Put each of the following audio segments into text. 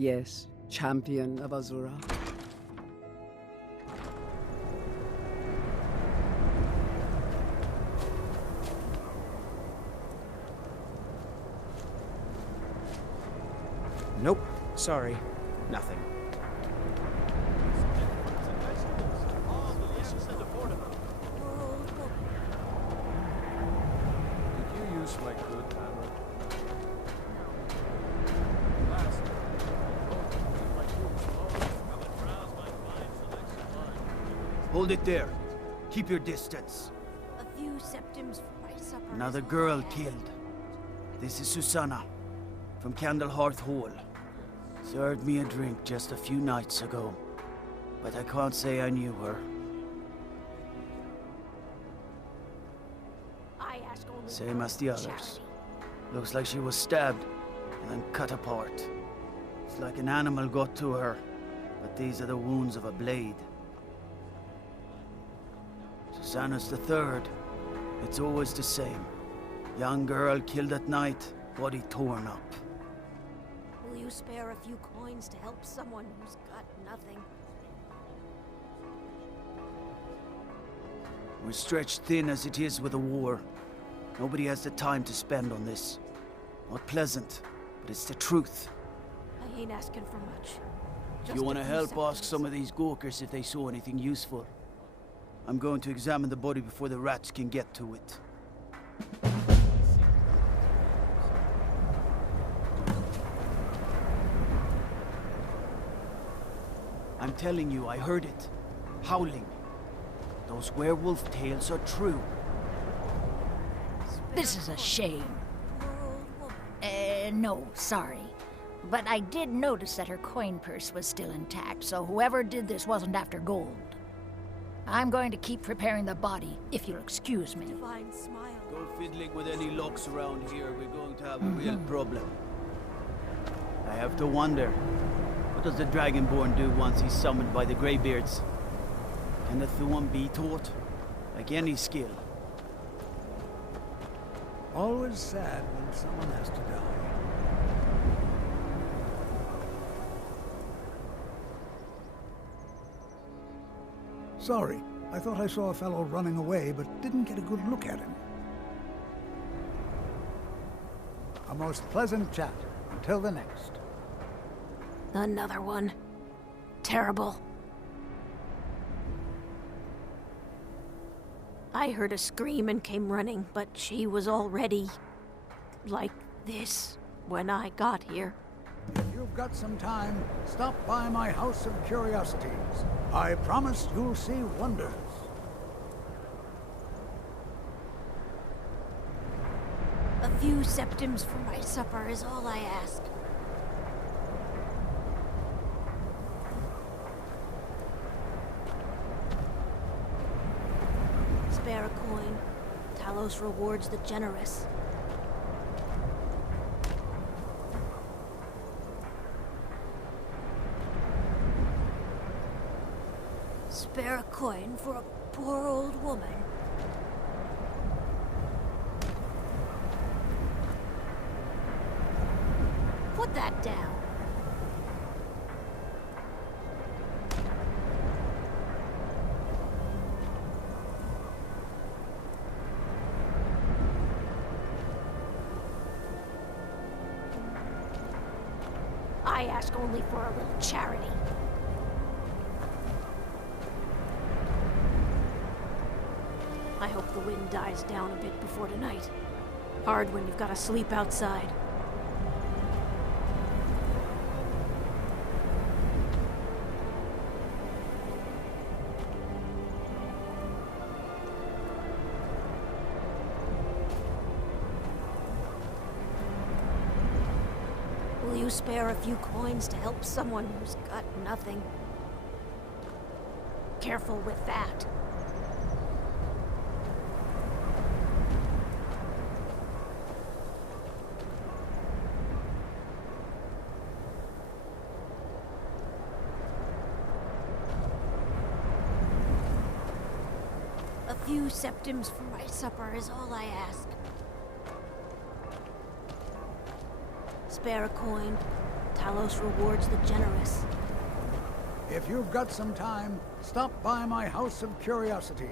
Yes, champion of Azura. Nope. Sorry. Nothing. Did you use my good hammer? Hold it there. Keep your distance. A few septims for my supper. Another girl killed. This is Susanna, from Candlehearth Hall. Served me a drink just a few nights ago, but I can't say I knew her. I ask only Same as the others. Looks like she was stabbed and then cut apart. It's like an animal got to her, but these are the wounds of a blade. Susanna's the third. It's always the same. Young girl killed at night, body torn up. Will you spare a few coins to help someone who's got nothing? We're stretched thin as it is with the war. Nobody has the time to spend on this. Not pleasant, but it's the truth. I ain't asking for much. If you want to help, ask some of these Gawkers if they saw anything useful. I'm going to examine the body before the rats can get to it. I'm telling you, I heard it. Howling. Those werewolf tales are true. This is a shame. No, sorry. But I did notice that her coin purse was still intact, so whoever did this wasn't after gold. I'm going to keep preparing the body, if you'll excuse me. Divine smile. Go fiddling with any locks around here, we're going to have a real problem. I have to wonder, what does the Dragonborn do once he's summoned by the Greybeards? Can the Thuan be taught? Like any skill? Always sad when someone has to die. Sorry, I thought I saw a fellow running away, but didn't get a good look at him. A most pleasant chat. Until the next. Another one. Terrible. I heard a scream and came running, but she was already like this when I got here. If you've got some time, stop by my House of Curiosities. I promise you'll see wonders. A few septims for my supper is all I ask. Spare a coin. Talos rewards the generous. Spare a coin for a poor old woman. Put that down. I ask only for a little charity. I hope the wind dies down a bit before tonight. Hard when you've got to sleep outside. Will you spare a few coins to help someone who's got nothing? Careful with that. A few septims for my supper is all I ask. Spare a coin. Talos rewards the generous. If you've got some time, stop by my House of Curiosities.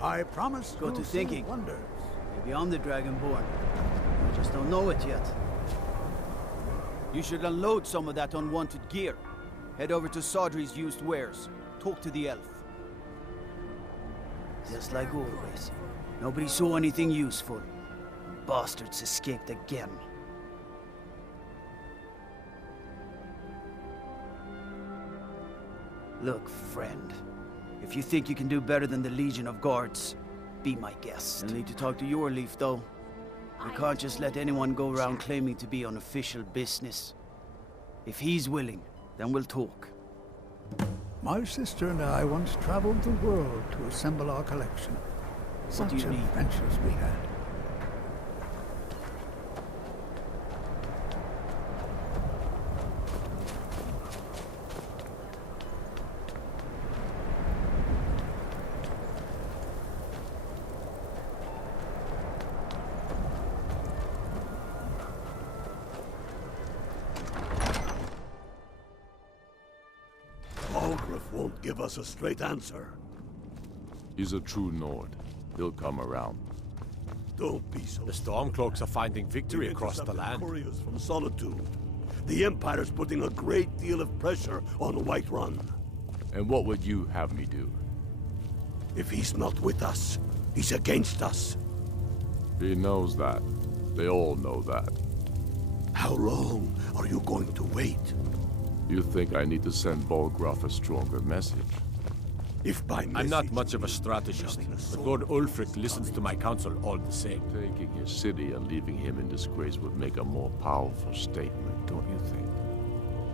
I promise Got to you'll see thinking. wonders. Maybe I'm the Dragonborn. I just don't know it yet. You should unload some of that unwanted gear. Head over to Sodri's used wares. Talk to the elf. Just like always. Nobody saw anything useful. Bastards escaped again. Look, friend. If you think you can do better than the Legion of Guards, be my guest. You'll need to talk to your Leaf, though. We can't just let anyone go around claiming to be on official business. If he's willing, then we'll talk. My sister and I once traveled the world to assemble our collection. What do Such you need? adventures we had. Algrif won't give us a straight answer. He's a true Nord. He'll come around. Don't be so. The Stormcloaks are finding victory We've across the intercepted land. couriers from Solitude. The Empire's putting a great deal of pressure on Whiterun. And what would you have me do? If he's not with us, he's against us. He knows that. They all know that. How long are you going to wait? You think I need to send Bolgraf a stronger message? If by I'm not message much of a you mean strategist, shoving a but sword Lord through Ulfric his listens to stomach. my counsel all the same. Taking his city and leaving him in disgrace would make a more powerful statement, don't you think?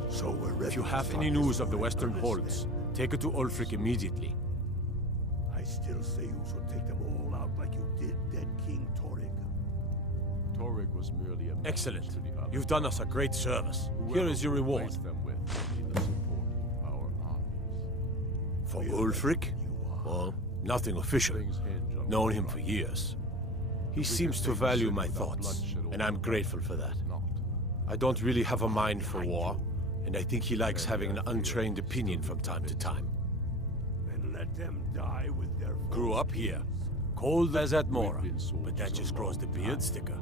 So we're ready If you to have start any this news of the war in Western earnest, Holds, take it to Ulfric immediately. then. I still say you should take them all out like you did dead King Torrig. Torrig was merely a message Excellent. to the others. You've done us a great service. Here is your reward. Replace them with in the support of our armies. For We'll Ulfric? let you Well, nothing official. Things hinge on Known him Bolgraf. for years. He We seems can to take the value city my without thoughts, bloodshed or and I'm war. grateful for that. Not. I don't really have a mind for war, and I think he likes having an untrained opinion from time to time. Then let them die with their Grew false up here, kings. cold as at Mora, We've been soldiers but that a just grows the long beard time. sticker.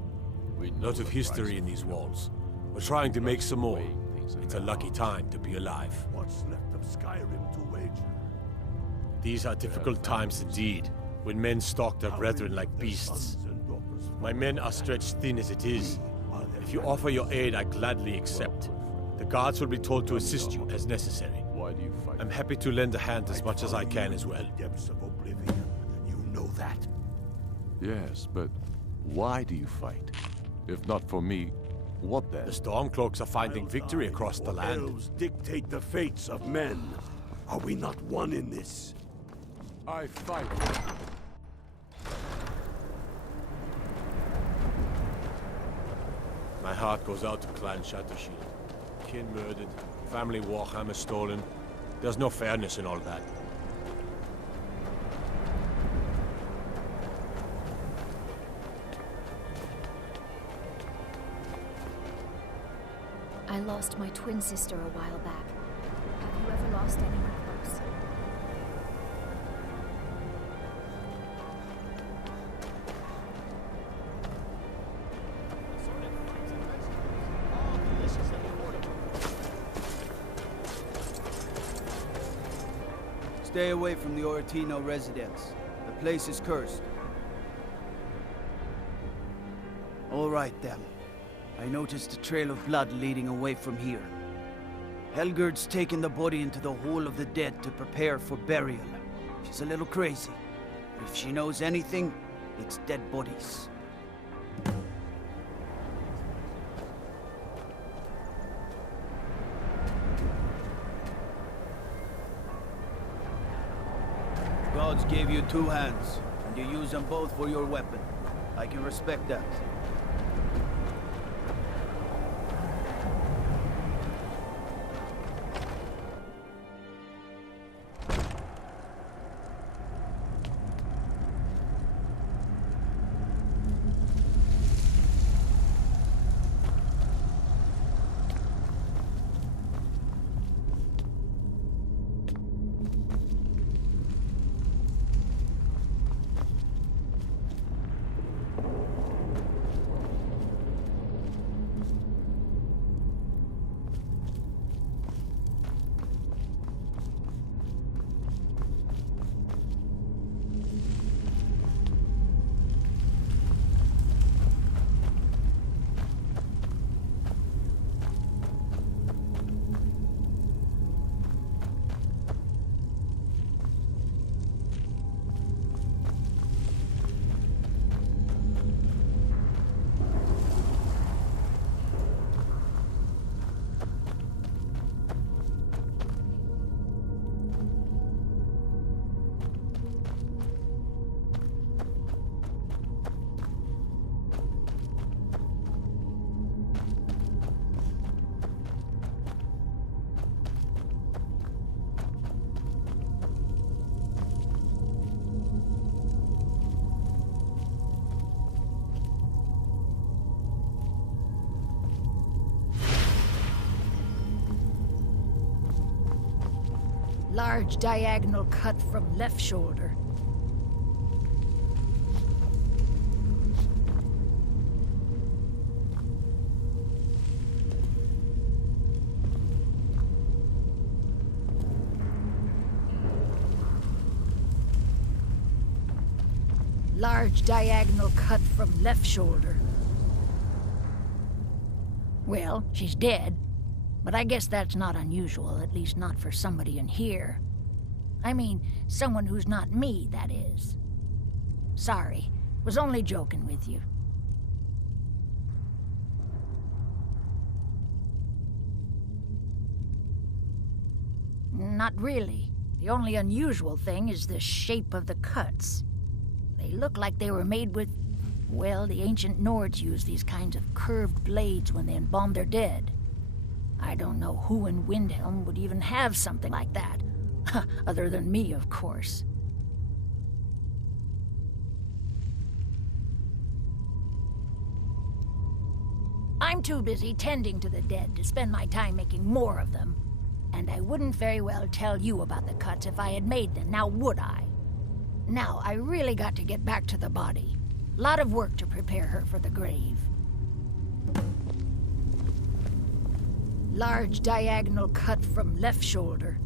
We know Lot the of price history in of these freedom. walls. We're trying to make some more. Weighing things in It's a their lucky arms. time to be alive. What's left of Skyrim to wager? These are difficult times indeed, when men stalk their How brethren many like of their beasts. sons and daughters My men are stretched thin as it is. are their If you friends? offer your aid, I gladly accept. The guards will be told to assist you as necessary. Why do you fight? I'm happy to lend a hand as much as I can as well. Depths of oblivion. You know that. Yes, but why do you fight? If not for me, what then? The Stormcloaks are finding I'll victory die across the before land. Elves dictate the fates of men. Are we not one in this? I fight. My heart goes out to Clan Shattershield. Kin murdered, family warhammer stolen. There's no fairness in all that. I lost my twin sister a while back. Have you ever lost anyone close? Stay away from the Oratino residence. The place is cursed. All right, then. I noticed a trail of blood leading away from here. Helgerd's taken the body into the Hall of the Dead to prepare for burial. She's a little crazy. But if she knows anything, it's dead bodies. Gods gave you two hands, and you use them both for your weapon. I can respect that. Large diagonal cut from left shoulder. Large diagonal cut from left shoulder. Well, she's dead, but I guess that's not unusual, at least not for somebody in here. I mean, someone who's not me, that is. Sorry, was only joking with you. Not really. The only unusual thing is the shape of the cuts. They look like they were made with... Well, the ancient Nords used these kinds of curved blades when they embalmed their dead. I don't know who in Windhelm would even have something like that. Other than me, of course. I'm too busy tending to the dead to spend my time making more of them. And I wouldn't very well tell you about the cuts if I had made them, now would I? Now, I really got to get back to the body. Lot of work to prepare her for the grave. Large diagonal cut from left shoulder.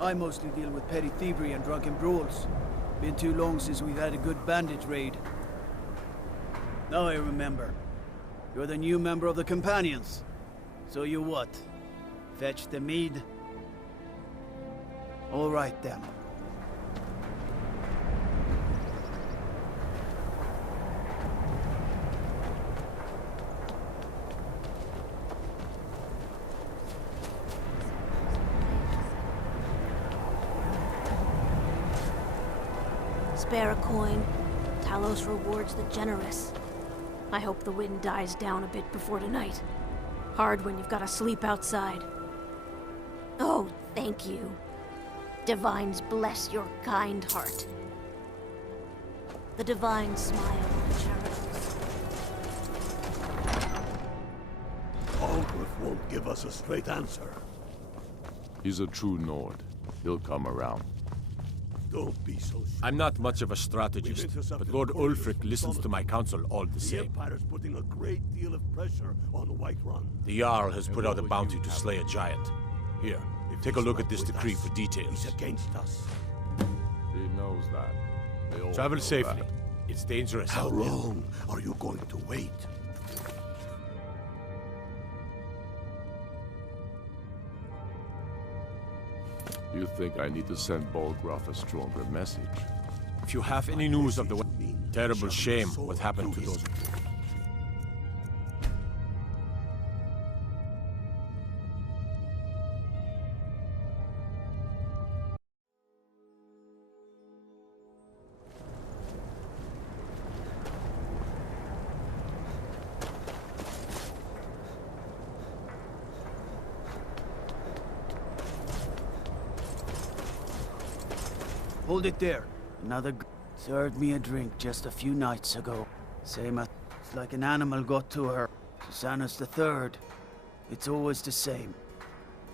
I mostly deal with petty thievery and drunken brawls. Been too long since we've had a good bandit raid. Now I remember. You're the new member of the Companions. So you what? Fetch the mead? All right then. Spare a coin. Talos rewards the generous. I hope the wind dies down a bit before tonight. Hard when you've got to sleep outside. Oh, thank you. Divines bless your kind heart. The divines smile on the charities. Algrith won't give us a straight answer. He's a true Nord. He'll come around. Don't be so sure. I'm not much of a strategist, but Lord Ulfric listens to my counsel all the The same. Empire's putting a great deal of pressure on the Whiterun. The Jarl has put out a bounty to slay a giant. Here, take a look at this decree for details. He's against us. He knows that. They all Travel know safely. that. It's dangerous How out there. long are you going to wait? You think I need to send Bolgraf a stronger message? If you have any news of the terrible shame what happened to those... Hold it there. Another served me a drink just a few nights ago. Same as it's like an animal got to her. Susanna's the third. It's always the same.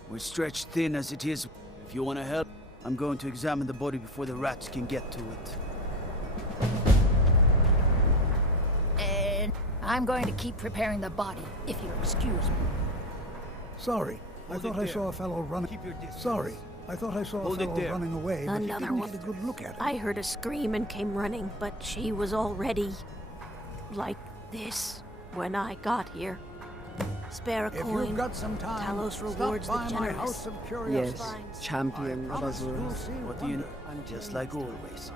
We're stretched thin as it is. If you want to help, I'm going to examine the body before the rats can get to it. And I'm going to keep preparing the body, if you'll excuse me. Sorry, I Hold thought it I there. saw a fellow running. Keep your distance. Sorry, I thought I saw Hold a it fellow there. running away, but you Another didn't one. get a good look at him. I heard a scream and came running, but she was already like this when I got here. Spare a If coin. you've got some time, Talos rewards stop the by my generous. house of curiosity. Yes, champion of Promise you'll Azura. see What do you know? wonder. Just like always.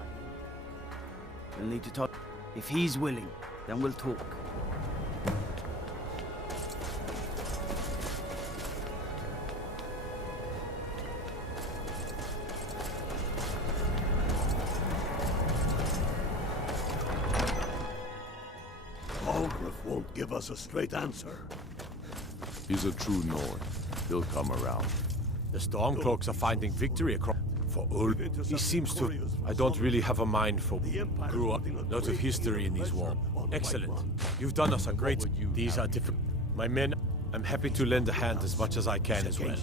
We'll need to talk. If he's willing, then we'll talk. us a straight answer. He's a true Nord. He'll come around. The Stormcloaks are finding victory across... For Ulf, he seems to... I don't really have a mind for... Grew up. Lots of history in these walls. Excellent. You've done us a great... These are difficult. My men, I'm happy to lend a hand as much as I can as well.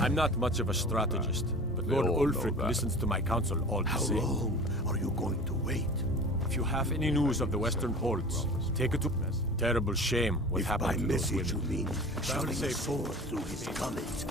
I'm not much of a strategist, but Lord Ulfric listens to my counsel all the same. How long are you going to wait? If you have any news of the Western Holds, take it to... Terrible shame what happened to those women. If by message you mean shoving a sword through his gullet.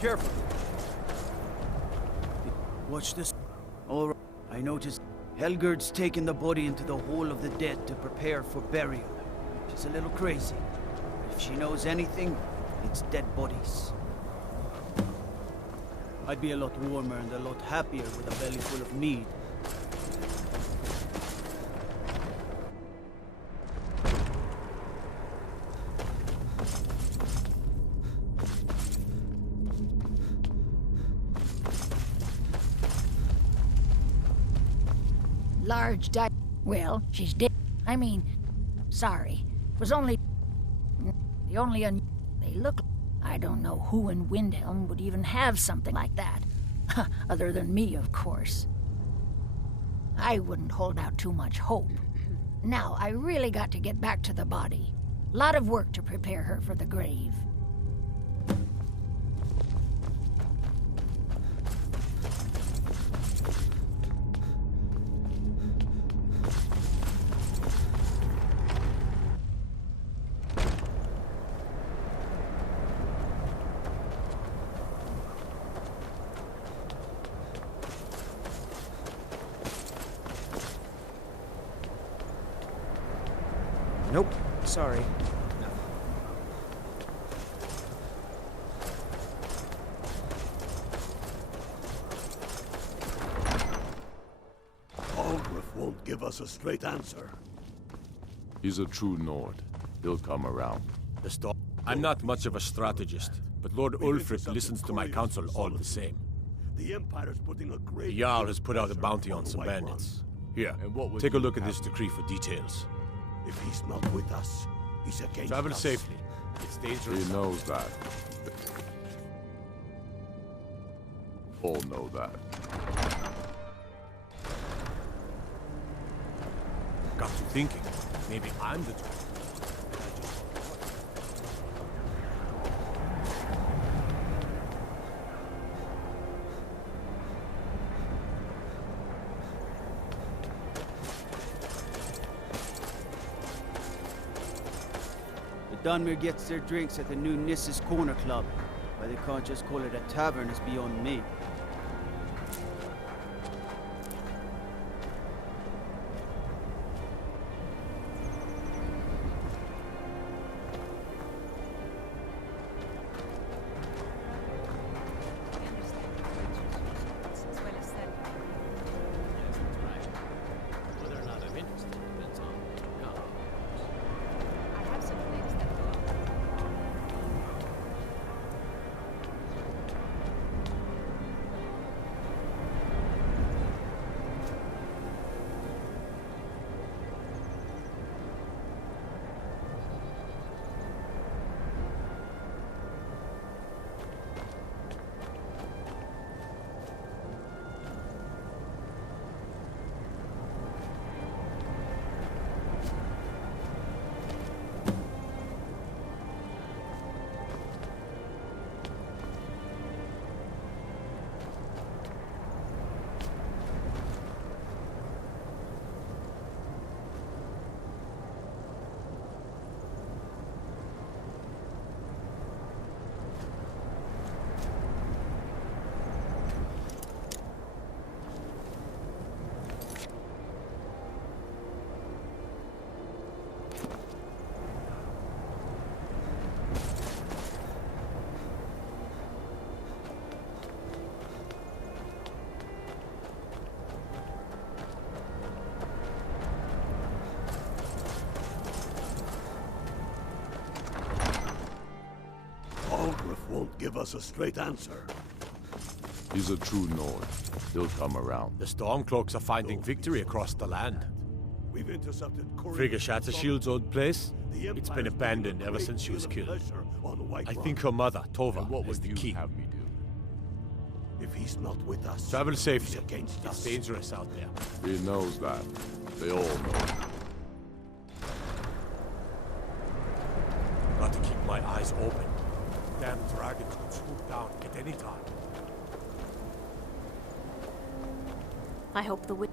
Careful. Watch this. All right. I noticed Helgerd's taken the body into the Hall of the Dead to prepare for burial. She's a little crazy. If she knows anything, it's dead bodies. I'd be a lot warmer and a lot happier with a belly full of mead. Large di... Well, she's dead. I mean, sorry. It was only... The only They look... I don't know who in Windhelm would even have something like that. Other than me, of course. I wouldn't hold out too much hope. Now, I really got to get back to the body. Lot of work to prepare her for the grave. Nope. Sorry. Aldrich won't give us a straight answer. He's a true Nord. He'll come around. The storm. I'm not much of a strategist, but Lord Ulfric listens to my counsel all the same. The Empire's putting a great... The Jarl has put out a bounty on some bandits. Here, take a look at this decree for details. If he's not with us, he's against Travel us. safely. It's dangerous. He knows that. All know that. Got you thinking. Maybe I'm the... Dunmer gets their drinks at the new Nissa's Corner Club. Why they can't just call it a tavern is beyond me. sheriff won't give us a straight answer. He's a true Nord. He'll come around. The Stormcloaks are finding victory across the land. We've intercepted Frigga Shattershield's old place? It's been abandoned ever since she was killed. I think her mother, Tova, And what is would the you key. have me do? If he's not with us, Travel he's safely. against It's us. dangerous out there. He knows that. They all know. Got to keep my eyes open. Damn dragons could swoop down at any time. I hope the wind...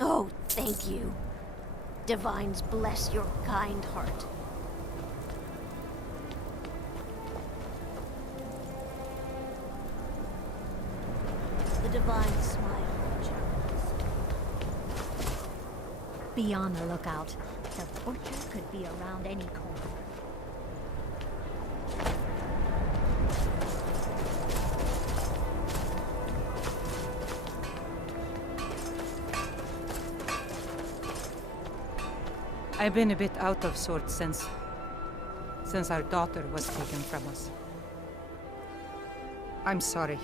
Oh, thank you. Divines bless your kind heart. The divine smile. Be on the lookout. The butcher could be around any corner. I've been a bit out of sorts since our daughter was taken from us. I'm sorry.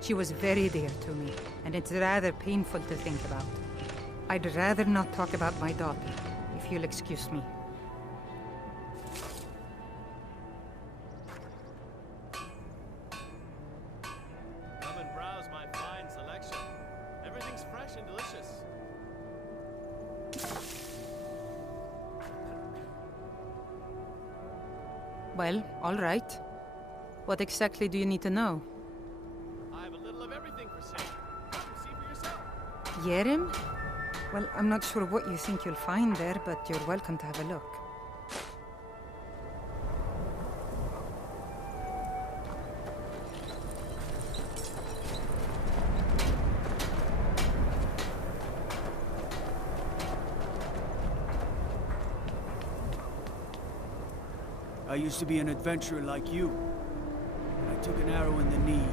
She was very dear to me, and it's rather painful to think about. I'd rather not talk about my daughter, if you'll excuse me. Come and browse my fine selection. Everything's fresh and delicious. Well, all right. What exactly do you need to know? I have a little of everything for sale. You can see for yourself. Yerim? Well, I'm not sure what you think you'll find there, but you're welcome to have a look. I used to be an adventurer like you. I took an arrow in the knee.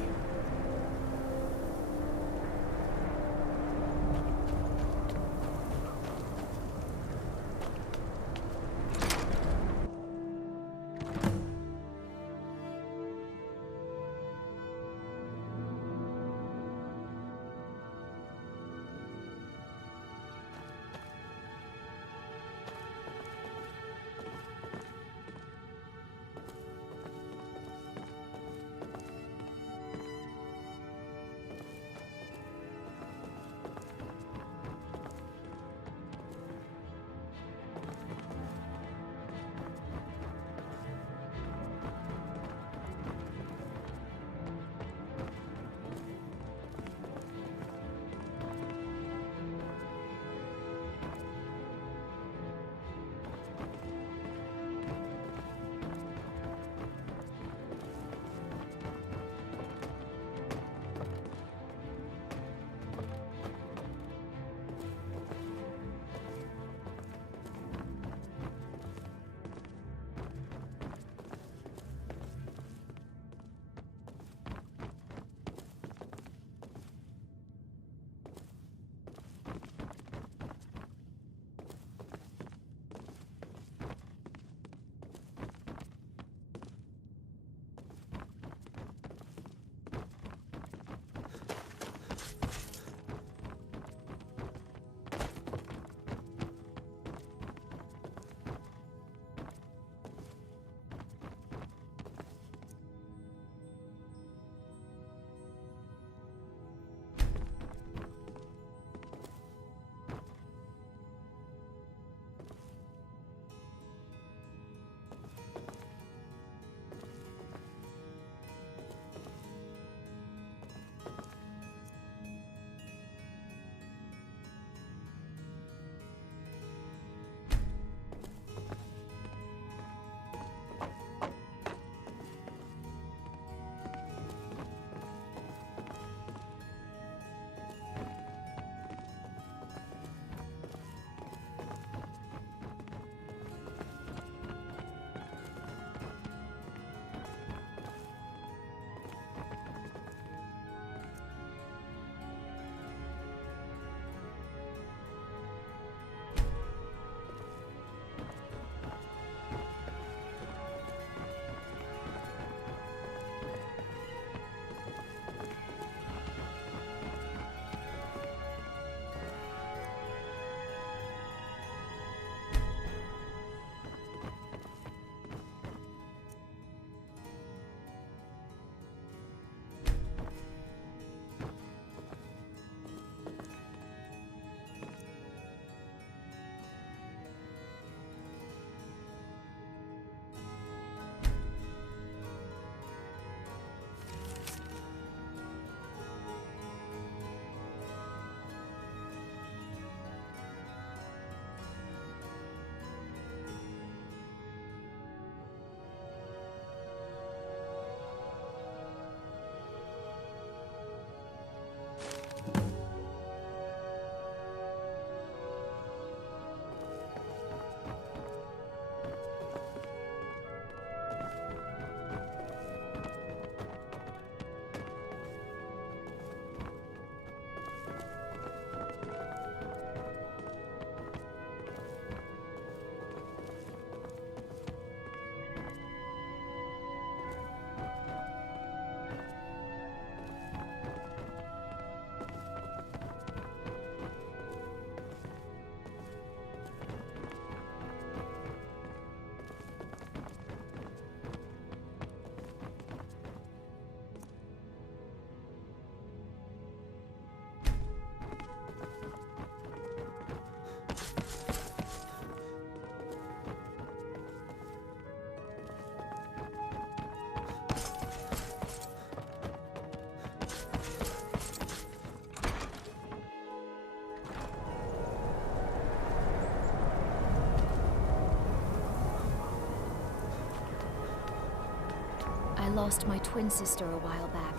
I lost my twin sister a while back.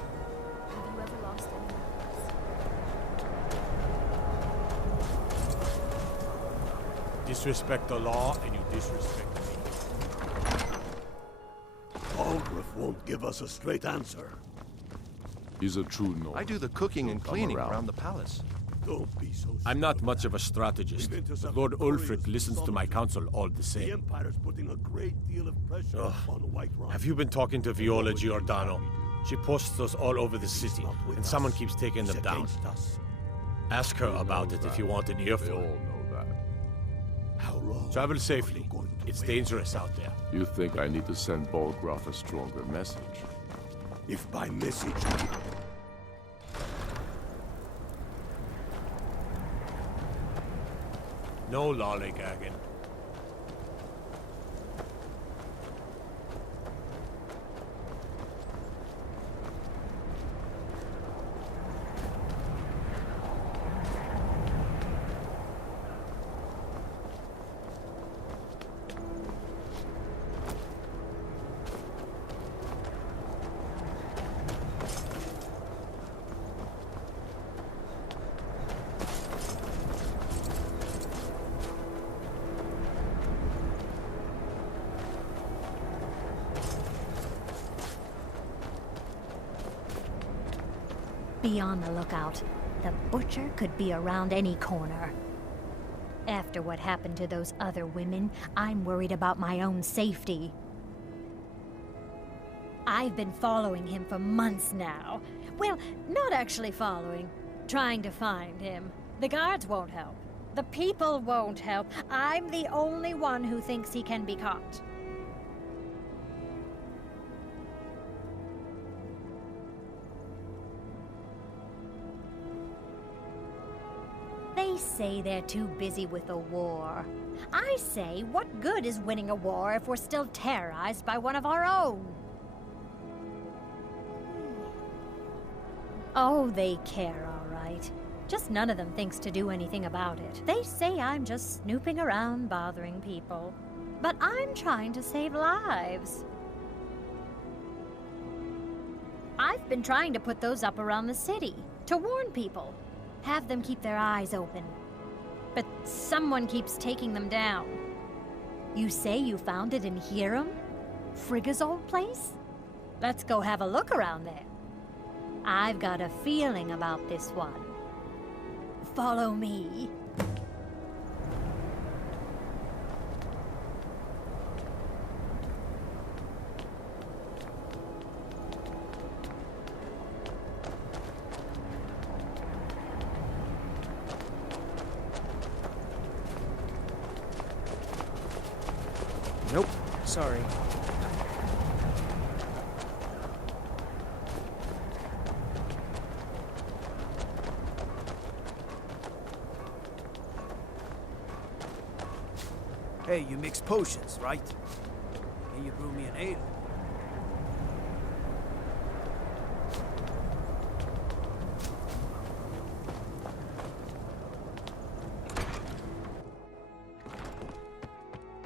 Have you ever lost anyone else? Disrespect the law, and you disrespect me. Aldrich won't give us a straight answer. He's a true Nord. I do the cooking and cleaning around the palace. Don't be so I'm not much of a strategist, but Lord Ulfric listens to my counsel all the The same. Empire's putting a great deal of pressure on Whiterun. Have you been talking to Viola Giordano? She posts us all over the city, and someone keeps taking them down. Us. Ask her about it if you want an They earful. all know that. How long? Travel safely. It's dangerous out there. You think I need to send Bolgraf a stronger message? If by message... No lollygagging. Be on the lookout. The butcher could be around any corner. After what happened to those other women, I'm worried about my own safety. I've been following him for months now. Well, not actually following. Trying to find him. The guards won't help. The people won't help. I'm the only one who thinks he can be caught. They say they're too busy with the war. I say, what good is winning a war if we're still terrorized by one of our own? Oh, they care, all right. Just none of them thinks to do anything about it. They say I'm just snooping around bothering people. But I'm trying to save lives. I've been trying to put those up around the city, to warn people. Have them keep their eyes open. But someone keeps taking them down. You say you found it in Hiram? Frigga's old place? Let's go have a look around there. I've got a feeling about this one. Follow me. Nope. Sorry. Hey, you mix potions, right? Can you brew me an ale?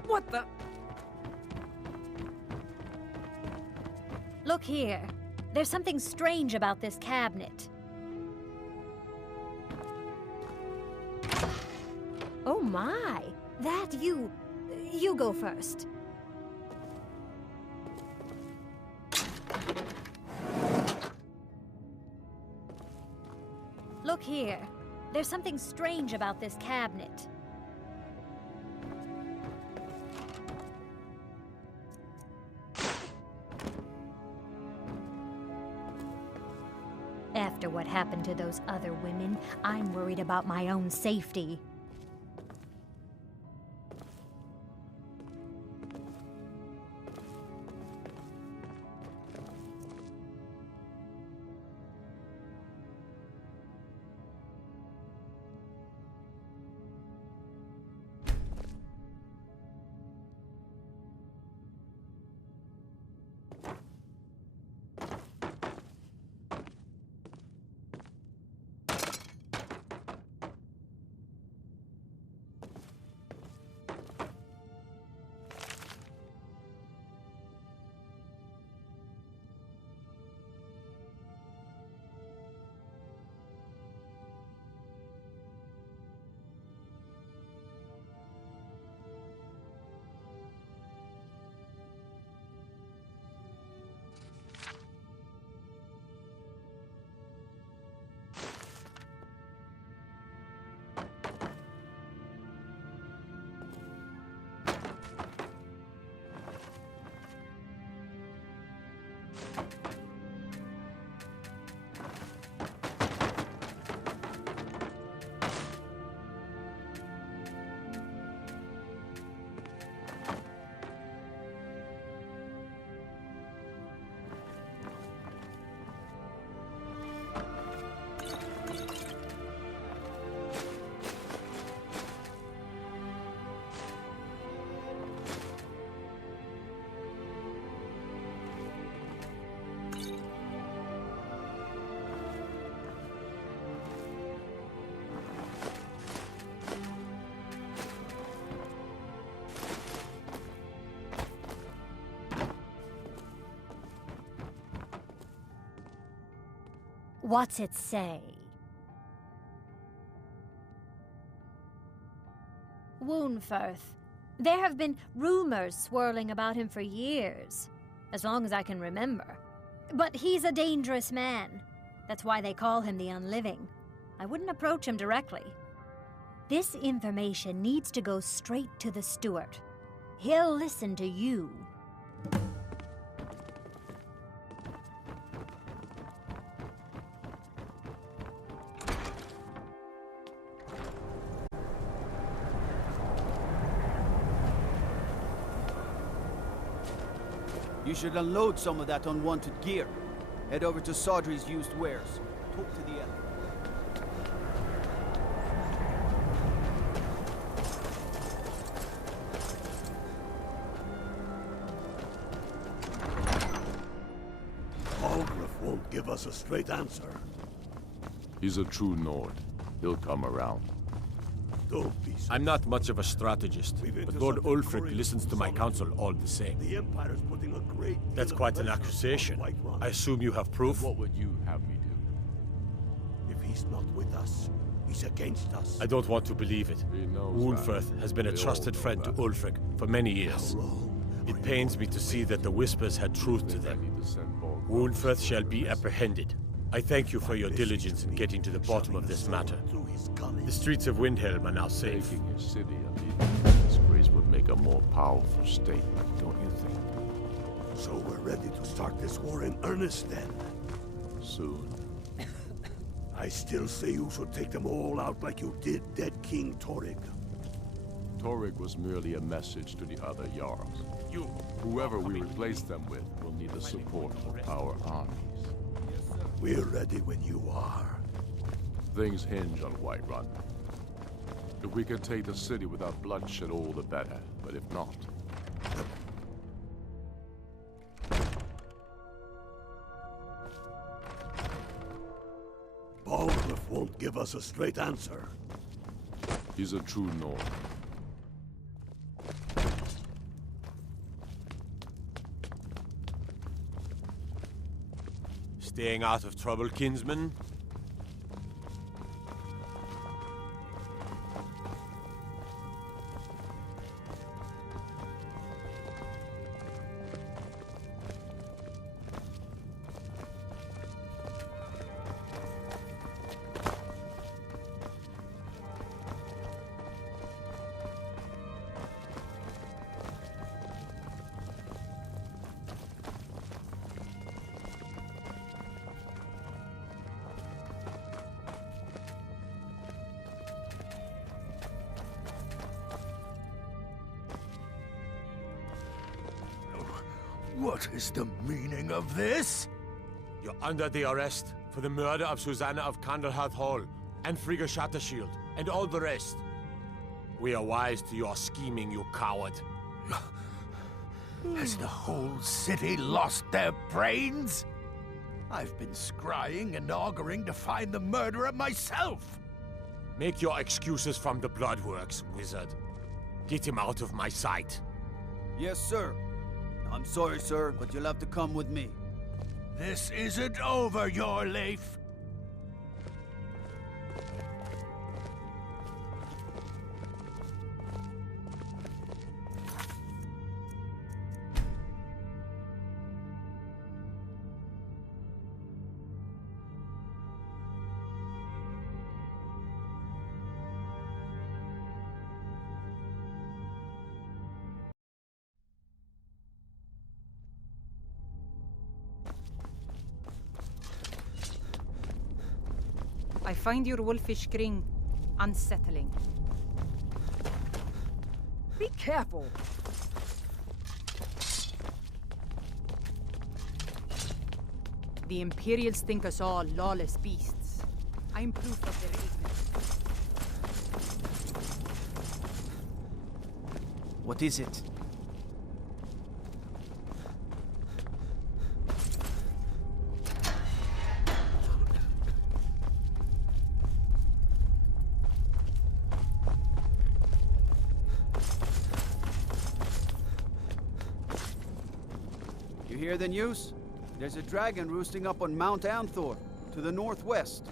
What the? Look here. There's something strange about this cabinet. Oh my! That you go first. Look here. There's something strange about this cabinet. After what happened to those other women, I'm worried about my own safety. What's it say? Woundfirth. There have been rumors swirling about him for years, as long as I can remember. But he's a dangerous man. That's why they call him the Unliving. I wouldn't approach him directly. This information needs to go straight to the steward. He'll listen to you. You should unload some of that unwanted gear. Head over to Sodri's used wares. Talk to the elf. Algrif won't give us a straight answer. He's a true Nord. He'll come around. Don't be so. I'm not much of a strategist, but Lord Ulfric listens to my counsel all the same. The Empire's putting a great deal That's of quite an pressure accusation. on Whiterun. I assume you have proof? What would you have me do? If he's not with us, he's against us. I don't want to believe it. He knows Woundfirth that. has been a They all trusted know friend to that. Ulfric for many years. It pains me to see that the Whispers had truth to them. Woundfirth shall be apprehended. I thank you for your diligence in getting to the bottom of this matter. The streets of Windhelm are now safe. Making your city a leading disgrace would make a more powerful state, don't you think? So we're ready to start this war in earnest then? Soon. I still say you should take them all out like you did dead King Torrig. Torrig was merely a message to the other Jarls. Whoever we replace them with will need the support of our armies. We're ready when you are. Things hinge on Whiterun. If we can take the city without bloodshed, all the better. But if not... Balgruuf won't give us a straight answer. He's a true Nord. Staying out of trouble, kinsman? What is the meaning of this? You're under the arrest for the murder of Susanna of Candlehearth Hall, and Frigga Shattershield, and all the rest. We are wise to your scheming, you coward. Has the whole city lost their brains? I've been scrying and auguring to find the murderer myself! Make your excuses from the Bloodworks, wizard. Get him out of my sight. Yes, sir. I'm sorry, sir, but you'll have to come with me. This isn't over, Yorleif. I find your wolfish grin unsettling. Be careful! The Imperials think us all lawless beasts. I'm proof of their ignorance. What is it? You hear the news? There's a dragon roosting up on Mount Anthor, to the northwest.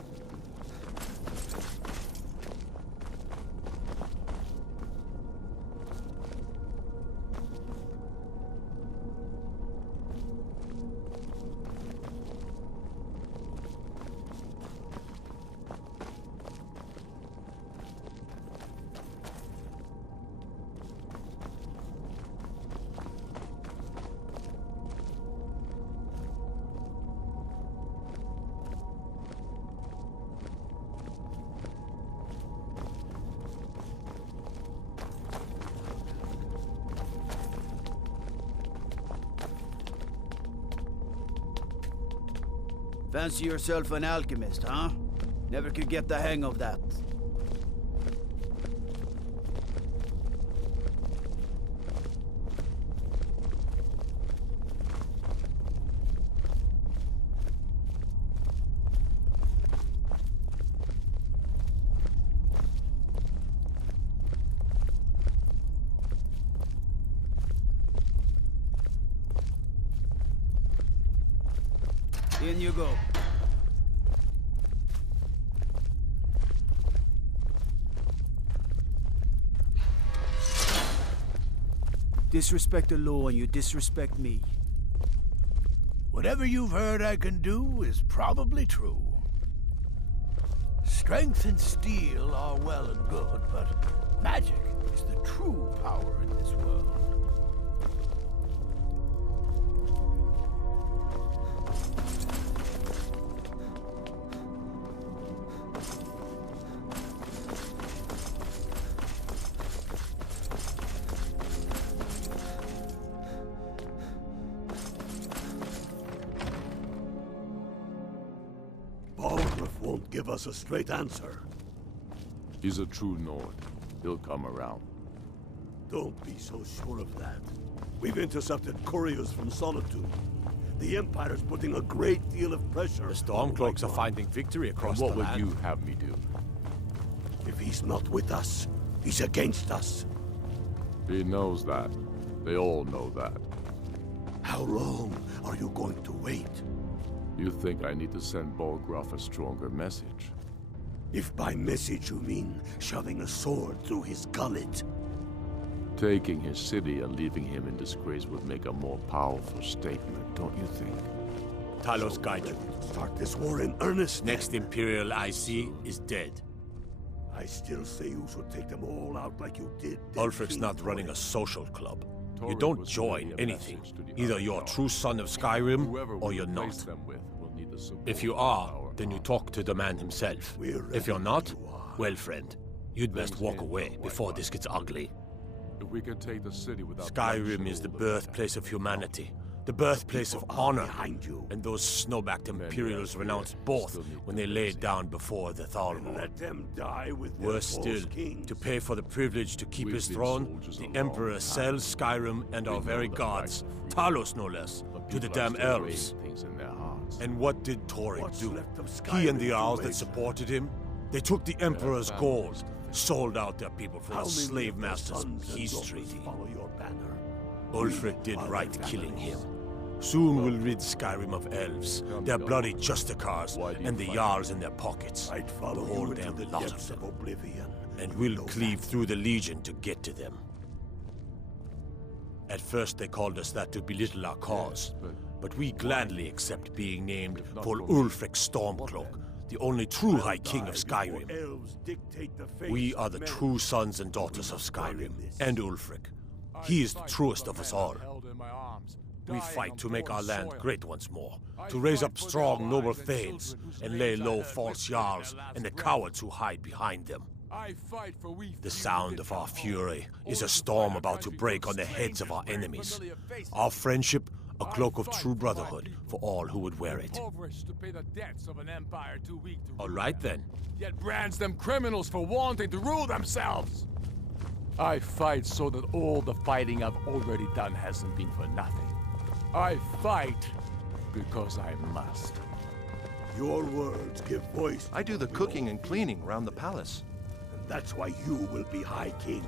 Fancy yourself an alchemist, huh? Never could get the hang of that. In you go. Disrespect the law and you disrespect me. Whatever you've heard I can do is probably true. Strength and steel are well and good, but magic is the true power in this world. Won't give us a straight answer. He's a true Nord. He'll come around. Don't be so sure of that. We've intercepted couriers from Solitude. The Empire's putting a great deal of pressure. The Stormcloaks are finding victory across the land. What would you have me do? If he's not with us, he's against us. He knows that. They all know that. How long are you going to wait? You think I need to send Bolgraf a stronger message? If by message you mean shoving a sword through his gullet. Taking his city and leaving him in disgrace would make a more powerful statement, don't you think? Talos guide you. Start this war in earnest. Next Imperial I see is dead. I still say you should take them all out like you did. Ulfric's not running a social club. You don't join anything. Either you're a true son of Skyrim, or you're not. If you are, then you talk to the man himself. If you're not, well, friend, you'd best walk away before this gets ugly. If we can take the city without Skyrim is the birthplace of humanity, the birthplace of honor, and those snow-backed Imperials renounced both when they laid down before the Thalmor. Let them die with Worse still, to pay for the privilege to keep his throne, the Emperor sells Skyrim and our very gods, Talos no less, to the damn elves. And what did Torrik do? He and the Owls that supported him? They took the Emperor's gold, sold out their people for a slave master's peace treaty. Ulfric did right killing him. Soon we'll rid Skyrim of elves, their bloody Justicars, and the Jarls in their pockets. I'd follow the whole you damn into the lot depths of them. of oblivion. And we'll cleave through the Legion to get to them. At first they called us that to belittle our cause, but we gladly accept being named for Ulfric Stormcloak, the only true High King of Skyrim. We are the true sons and daughters of Skyrim, and Ulfric. He is the truest of us all. We fight to make our land great once more, to raise up strong, noble thanes, and lay low false jarls and the cowards who hide behind them. The sound of our fury is a storm about to break on the heads of our enemies. Our friendship, a cloak of true brotherhood for all who would wear it. All right then. Yet brands them criminals for wanting to rule themselves. I fight so that all the fighting I've already done hasn't been for nothing. I fight because I must. Your words give voice. I do the cooking and cleaning around the palace. And that's why you will be High King.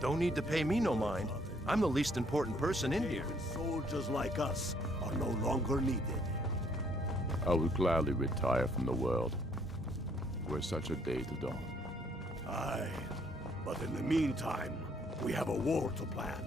Don't need to pay me no mind. I'm the least important person in here. Soldiers like us are no longer needed. I would gladly retire from the world, were such a day to dawn. Aye, but in the meantime, we have a war to plan.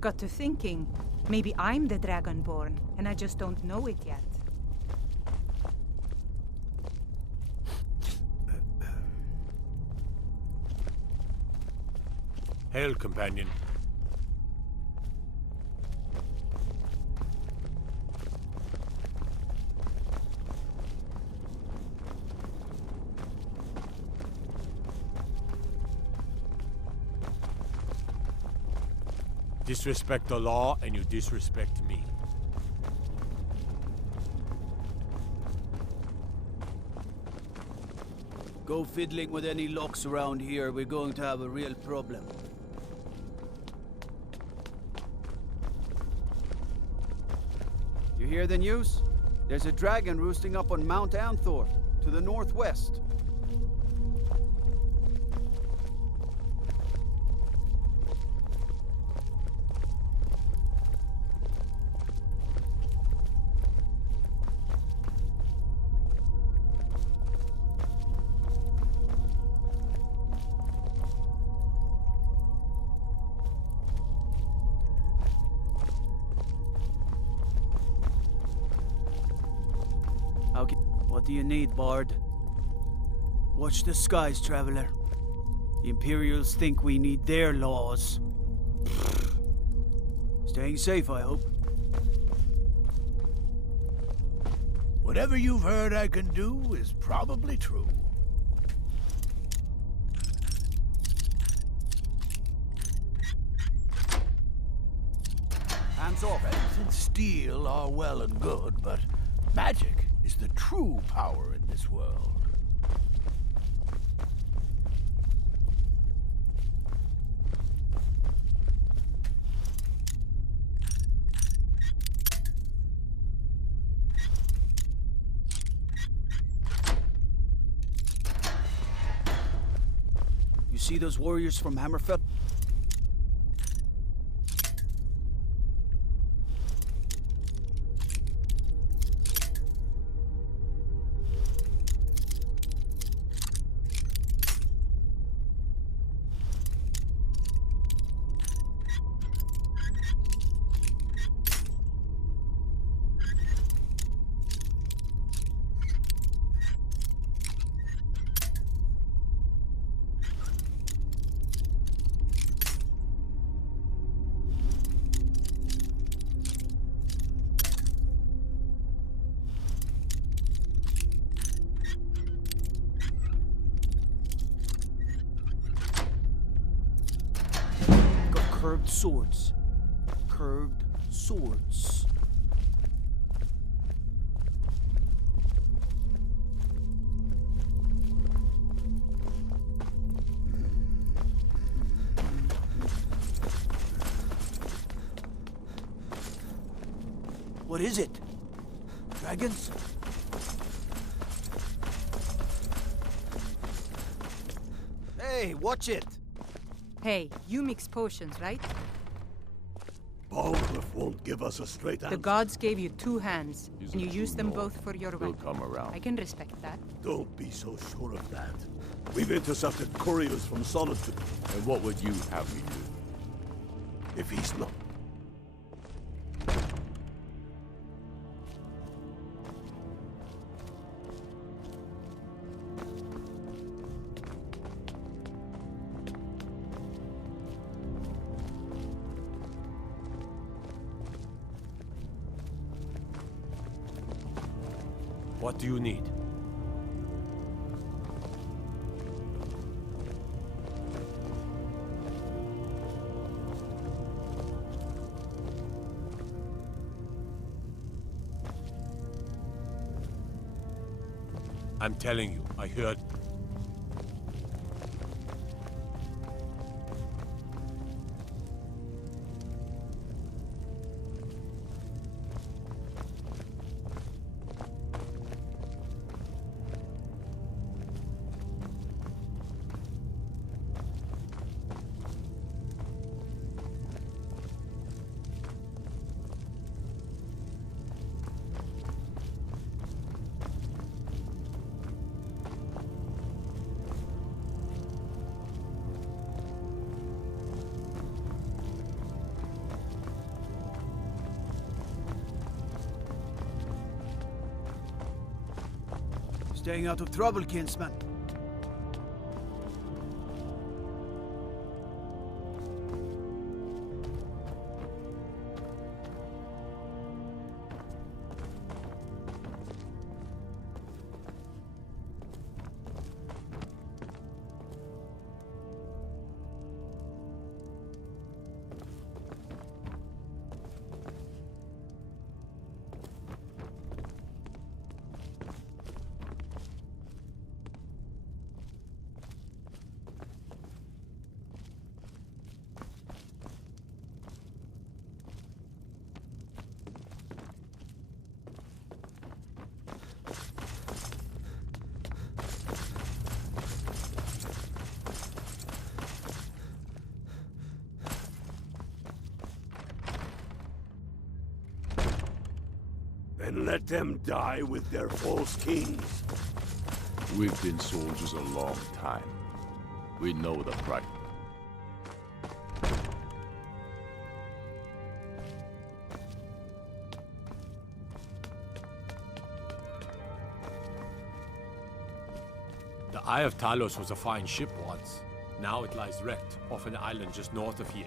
Got to thinking, maybe I'm the Dragonborn, and I just don't know it yet. Hail, companion. Disrespect the law, and you disrespect me. Go fiddling with any locks around here, we're going to have a real problem. You hear the news? There's a dragon roosting up on Mount Anthor, to the northwest. What do you need, Bard? Watch the skies, Traveler. The Imperials think we need their laws. Staying safe, I hope. Whatever you've heard I can do is probably true. Hands off. Strength and steel are well and good, but magic is the true power in this world. You see those warriors from Hammerfell? Curved swords. Curved swords. What is it? Dragons? Hey, watch it! Hey, you mix potions, right? Balgruuf won't give us a straight answer. The gods gave you 2 hands, and you used them both for your weapon. Come around. I can respect that. Don't be so sure of that. We've intercepted couriers from Solitude. And what would you have me do? If he's not... What do you need? I'm telling you, I heard... Staying out of trouble, kinsman. And let them die with their false kings. We've been soldiers a long time. We know the price. The Eye of Talos was a fine ship once. Now it lies wrecked off an island just north of here.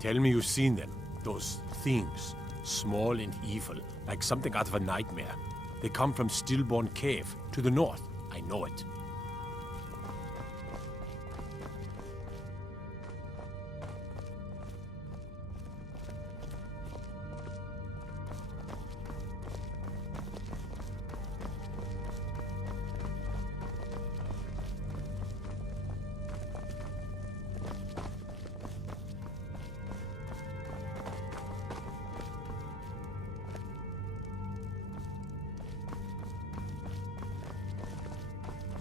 Tell me you've seen them. Those things. Small and evil, like something out of a nightmare. They come from Stillborn Cave, to the north. I know it.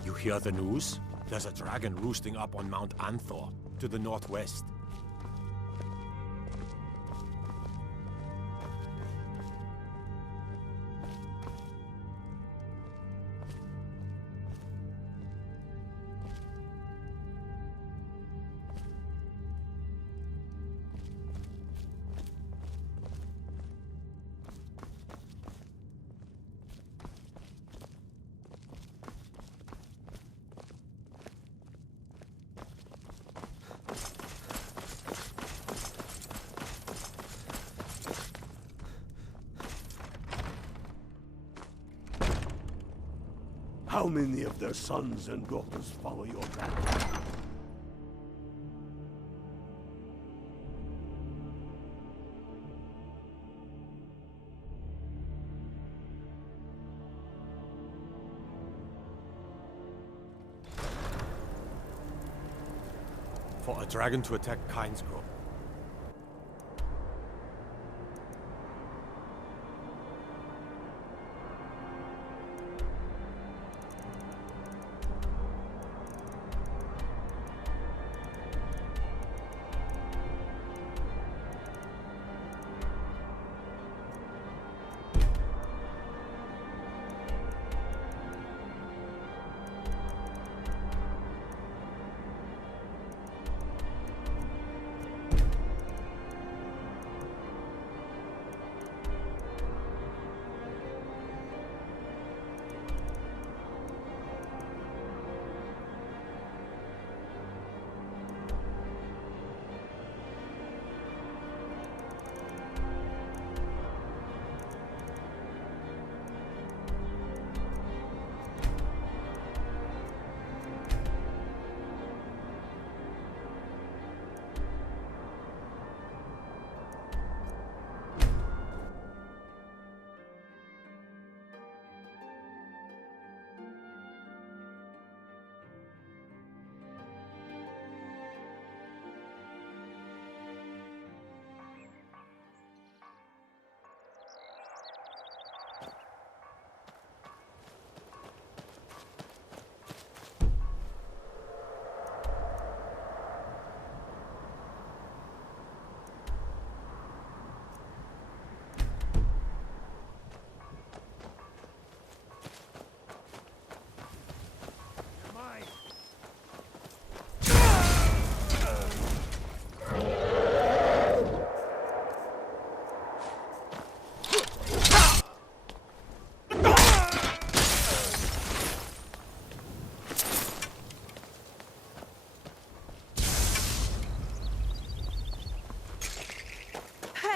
You hear the news? There's a dragon roosting up on Mount Anthor, to the northwest. How many of their sons and daughters follow your path? For a dragon to attack Kynesgrove.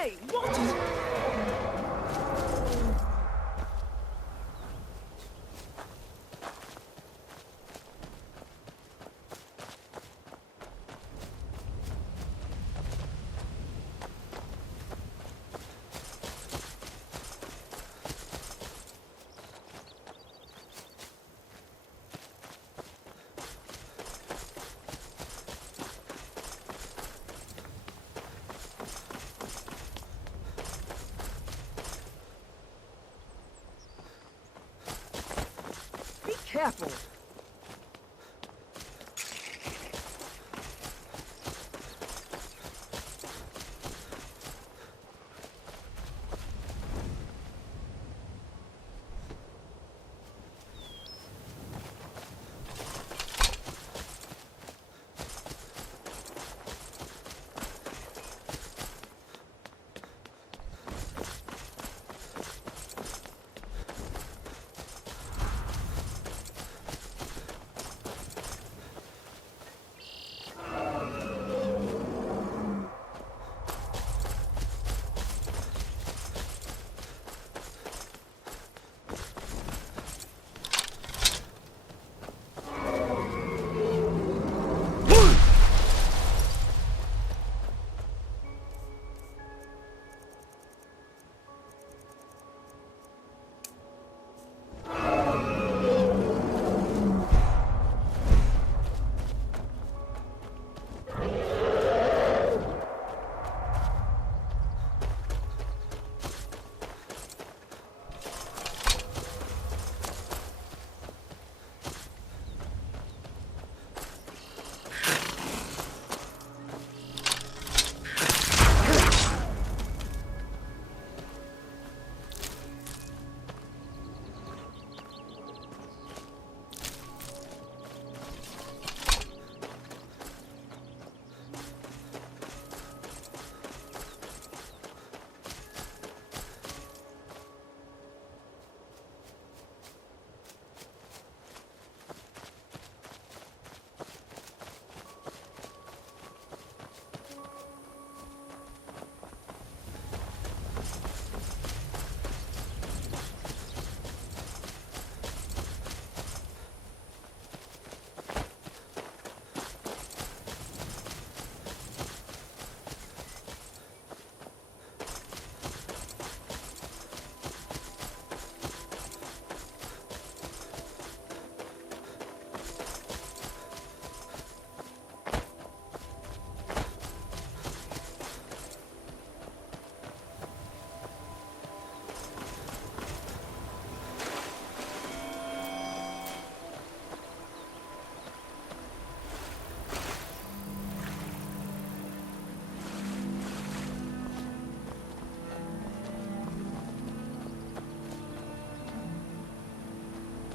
Hey, what? Careful.